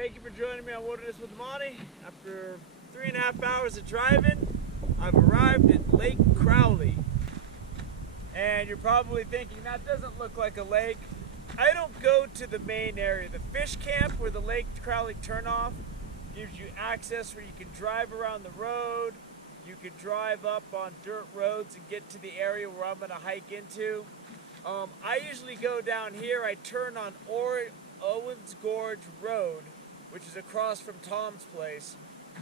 Thank you for joining me on Wilderness with Monty. After 3.5 hours of driving, I've arrived at Lake Crowely. And you're probably thinking, that doesn't look like a lake. I don't go to the main area. The fish camp where the Lake Crowely turnoff gives you access where you can drive around the road. You can drive up on dirt roads and get to the area where I'm going to hike into. I usually go down here. I turn on Owens Gorge Road, which is across from Tom's place,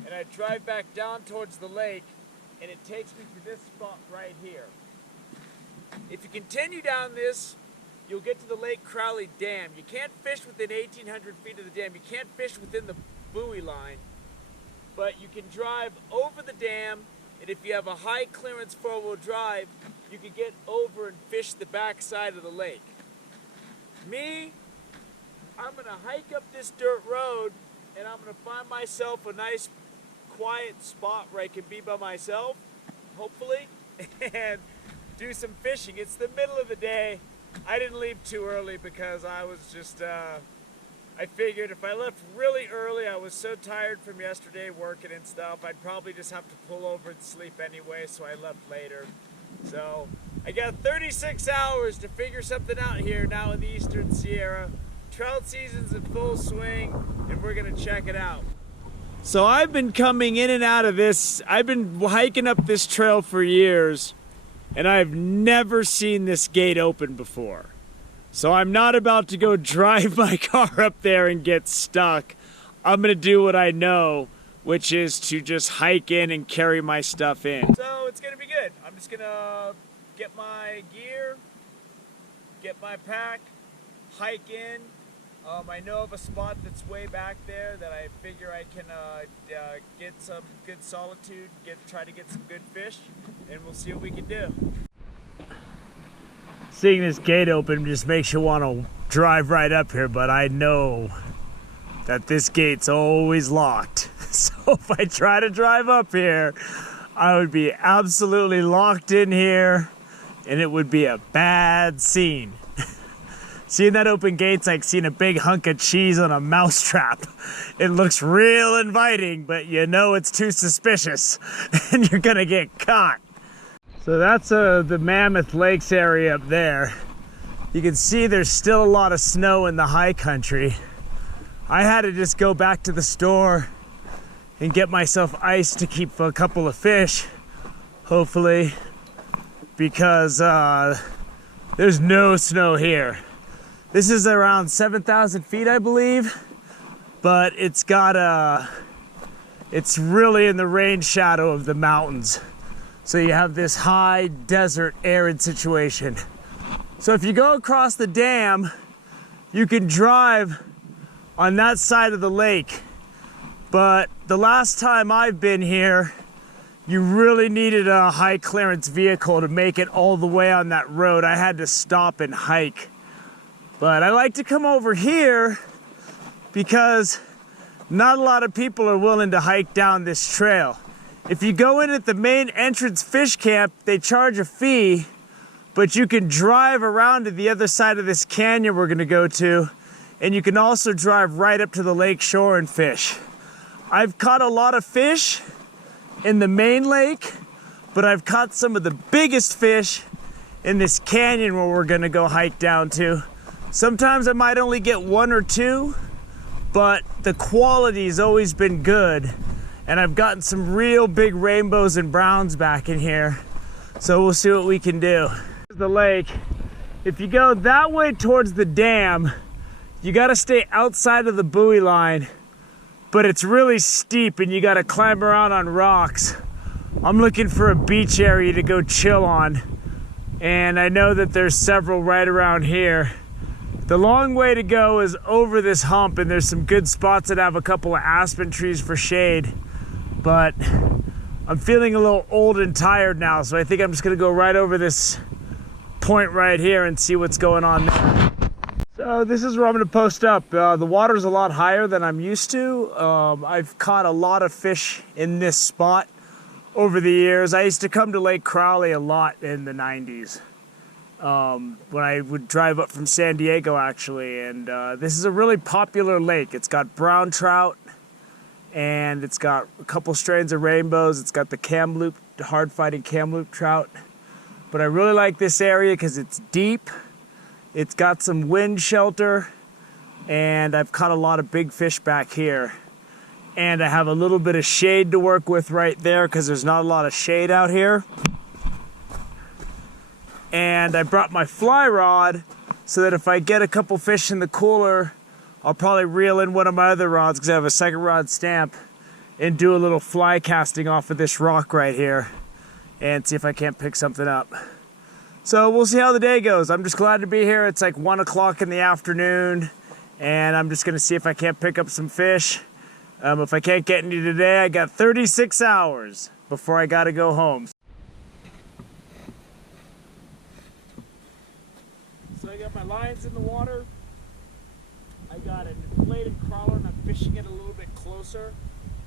and I drive back down towards the lake, and it takes me to this spot right here. If you continue down this, you'll get to the Lake Crowely Dam. You can't fish within 1,800 feet of the dam. You can't fish within the buoy line, but you can drive over the dam, and if you have a high clearance four-wheel drive, you can get over and fish the back side of the lake. Me, I'm gonna hike up this dirt road, and I'm gonna find myself a nice quiet spot where I can be by myself, hopefully, and do some fishing. It's the middle of the day. I didn't leave too early because I was just, I figured if I left really early, I was so tired from yesterday working and stuff, I'd probably just have to pull over and sleep anyway, so I left later. So I got 36 hours to figure something out here now in the Eastern Sierra. Trout season's in full swing, and we're gonna check it out. So I've been coming in and out of this. I've been hiking up this trail for years, and I've never seen this gate open before. So I'm not about to go drive my car up there and get stuck. I'm gonna do what I know, which is to just hike in and carry my stuff in. So it's gonna be good. I'm just gonna get my gear, get my pack, hike in. I know of a spot that's way back there that I figure I can get some good solitude, try to get some good fish, and we'll see what we can do. Seeing this gate open just makes you want to drive right up here, but I know that this gate's always locked. So if I try to drive up here, I would be absolutely locked in here, and it would be a bad scene. Seeing that open gate's like seeing a big hunk of cheese on a mousetrap. It looks real inviting, but you know it's too suspicious, and you're gonna get caught. So that's the Mammoth Lakes area up there. You can see there's still a lot of snow in the high country. I had to just go back to the store and get myself ice to keep a couple of fish, hopefully, because there's no snow here. This is around 7,000 feet, I believe, but it's really in the rain shadow of the mountains. So you have this high desert arid situation. So if you go across the dam, you can drive on that side of the lake. But the last time I've been here, you really needed a high clearance vehicle to make it all the way on that road. I had to stop and hike. But I like to come over here because not a lot of people are willing to hike down this trail. If you go in at the main entrance fish camp, they charge a fee, but you can drive around to the other side of this canyon we're gonna go to, and you can also drive right up to the lake shore and fish. I've caught a lot of fish in the main lake, but I've caught some of the biggest fish in this canyon where we're gonna go hike down to. Sometimes I might only get one or two, but the quality's always been good. And I've gotten some real big rainbows and browns back in here. So we'll see what we can do. Here's the lake. If you go that way towards the dam, you gotta stay outside of the buoy line, but it's really steep and you gotta climb around on rocks. I'm looking for a beach area to go chill on, and I know that there's several right around here. The long way to go is over this hump, and there's some good spots that have a couple of aspen trees for shade. But I'm feeling a little old and tired now, so I think I'm just gonna go right over this point right here and see what's going on there. So this is where I'm gonna post up. The water's a lot higher than I'm used to. I've caught a lot of fish in this spot over the years. I used to come to Lake Crowely a lot in the 90s. when I would drive up from San Diego, actually. And this is a really popular lake. It's got brown trout, and it's got a couple strains of rainbows. It's got the kamloops, the hard-fighting kamloops trout. But I really like this area because it's deep, it's got some wind shelter, and I've caught a lot of big fish back here. And I have a little bit of shade to work with right there because there's not a lot of shade out here. And I brought my fly rod so that if I get a couple fish in the cooler, I'll probably reel in one of my other rods because I have a second rod stamp and do a little fly casting off of this rock right here and see if I can't pick something up. So we'll see how the day goes. I'm just glad to be here. It's like 1 o'clock in the afternoon, and I'm just gonna see if I can't pick up some fish. If I can't get any today, I got 36 hours before I gotta go home. So I got my lines in the water. I got an inflated crawler and I'm fishing it a little bit closer.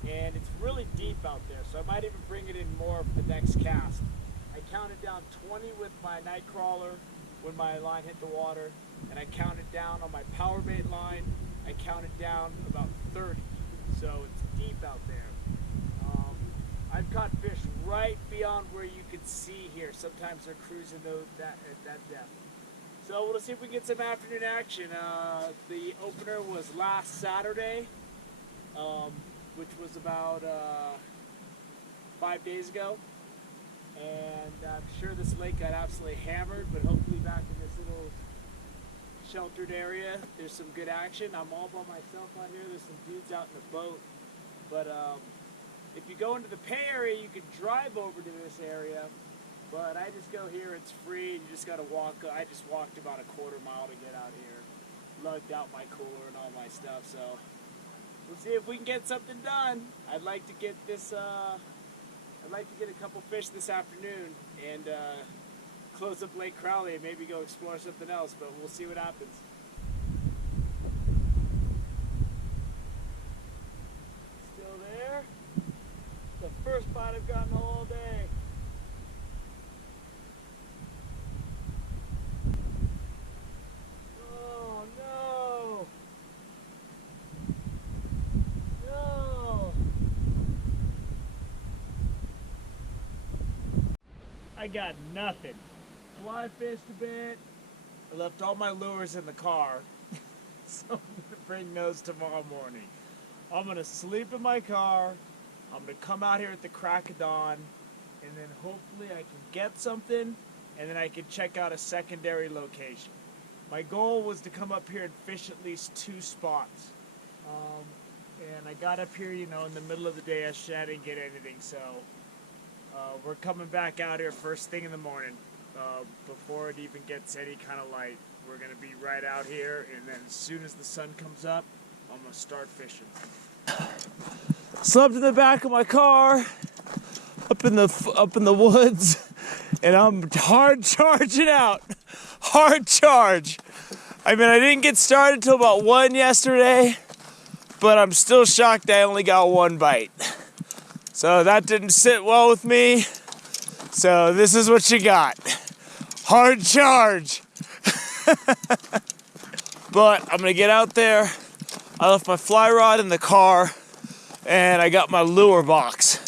And it's really deep out there, so I might even bring it in more for the next cast. I counted down 20 with my night crawler when my line hit the water, and I counted down on my power bait line, I counted down about 30. So it's deep out there. I've caught fish right beyond where you can see here. Sometimes they're cruising at that depth. So we'll see if we can get some afternoon action. The opener was last Saturday, which was about 5 days ago. And I'm sure this lake got absolutely hammered, but hopefully back in this little sheltered area, there's some good action. I'm all by myself out here. There's some dudes out in the boat. But if you go into the Pay area, you can drive over to this area. But I just go here, it's free, and you just gotta walk. I just walked about a quarter mile to get out here. Lugged out my cooler and all my stuff, so we'll see if we can get something done. I'd like to get this, I'd like to get a couple fish this afternoon and close up Lake Crowely and maybe go explore something else, but we'll see what happens. Still there. The first bite I've gotten all day. Oh no! No! I got nothing. Fly fished a bit. I left all my lures in the car, so I'm gonna bring those tomorrow morning. I'm gonna sleep in my car. I'm gonna come out here at the crack of dawn, and then hopefully I can get something, and then I can check out a secondary location. My goal was to come up here and fish at least 2 spots. And I got up here, you know, in the middle of the day. I didn't get anything, so we're coming back out here first thing in the morning, before it even gets any kind of light. We're gonna be right out here, and then as soon as the sun comes up, I'm gonna start fishing. Slept in the back of my car, up in the woods, and I'm hard charging out. Hard charge. I mean, I didn't get started till about 1 yesterday, but I'm still shocked I only got 1 bite. So that didn't sit well with me. So this is what you got. Hard charge. But I'm gonna get out there. I left my fly rod in the car, and I got my lure box.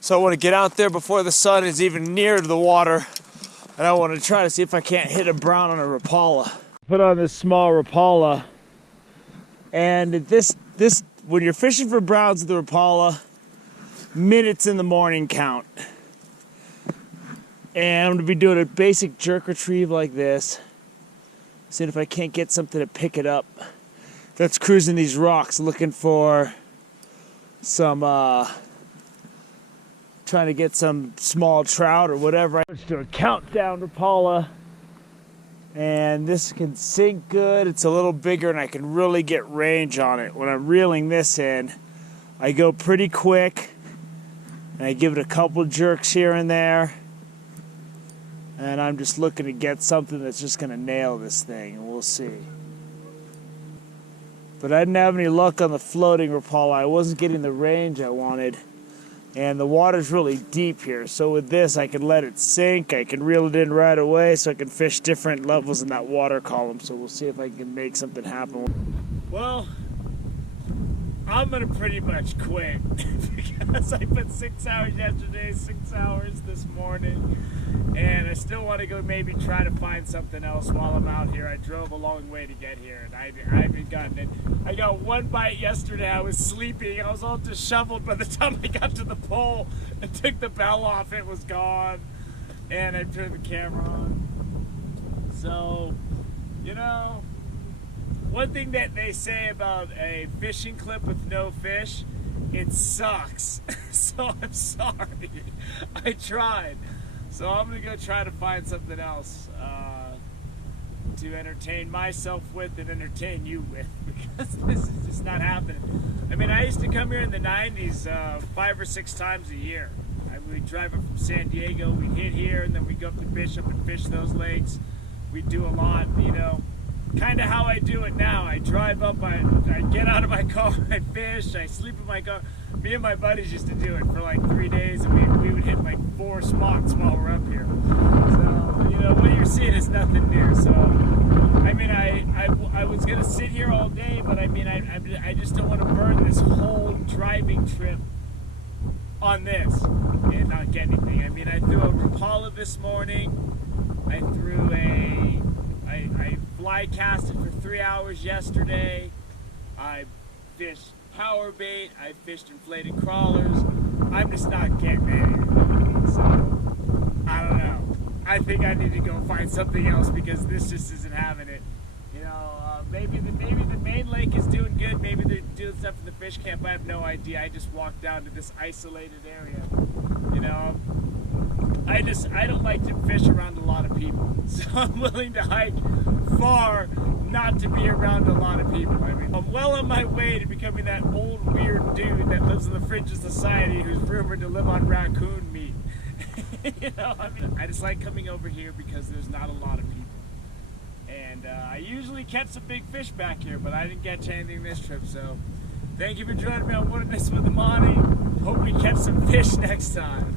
So I want to get out there before the sun is even near to the water, and I want to try to see if I can't hit a brown on a Rapala. Put on this small Rapala, and this when you're fishing for browns with the Rapala, minutes in the morning count. And I'm going to be doing a basic jerk retrieve like this, seeing if I can't get something to pick it up that's cruising these rocks looking for some trying to get some small trout or whatever. I just do a countdown Rapala, and this can sink good. It's a little bigger and I can really get range on it. When I'm reeling this in, I go pretty quick and I give it a couple jerks here and there, and I'm just looking to get something that's just gonna nail this thing, and we'll see. But I didn't have any luck on the floating Rapala. I wasn't getting the range I wanted. And the water's really deep here. So with this, I can let it sink. I can reel it in right away so I can fish different levels in that water column. So we'll see if I can make something happen. Well, I'm going to pretty much quit because I put 6 hours yesterday, 6 hours this morning. And I still want to go maybe try to find something else while I'm out here. I drove a long way to get here, and I haven't gotten it. I got one bite yesterday. I was sleeping. I was all disheveled by the time I got to the pole and took the bell off. It was gone, and I turned the camera on. So, you know, one thing that they say about a fishing clip with no fish, it sucks. So I'm sorry. I tried. So I'm going to go try to find something else to entertain myself with and entertain you with, because this is just not happening. I mean, I used to come here in the 90s 5 or 6 times a year. We'd drive up from San Diego, we'd hit here, and then we'd go up to Bishop and fish those lakes. We'd do a lot, you know, kind of how I do it now. I drive up, I get out of my car, I fish, I sleep in my car. Me and my buddies used to do it for like 3 days, and we would hit like 4 spots while we're up here. So, you know, what you're seeing is nothing new. So, I mean, I was going to sit here all day, but I mean, I just don't want to burn this whole driving trip on this and not get anything. I mean, I threw a Rapala this morning. I threw I fly casted for 3 hours yesterday. I fished power bait, I fished inflated crawlers. I'm just not getting anything. So, I don't know. I think I need to go find something else because this just isn't having it. You know, maybe the main lake is doing good. Maybe they're doing stuff in the fish camp. I have no idea. I just walked down to this isolated area. You know, I don't like to fish around a lot of people. So I'm willing to hike far not to be around a lot of people. I mean, I'm well on my way to becoming that old weird dude that lives on the fringe of society who's rumored to live on raccoon meat. You know, I mean, I just like coming over here because there's not a lot of people. And I usually catch some big fish back here, but I didn't catch anything this trip. So thank you for joining me on Wilderness with Amani. Hope we catch some fish next time.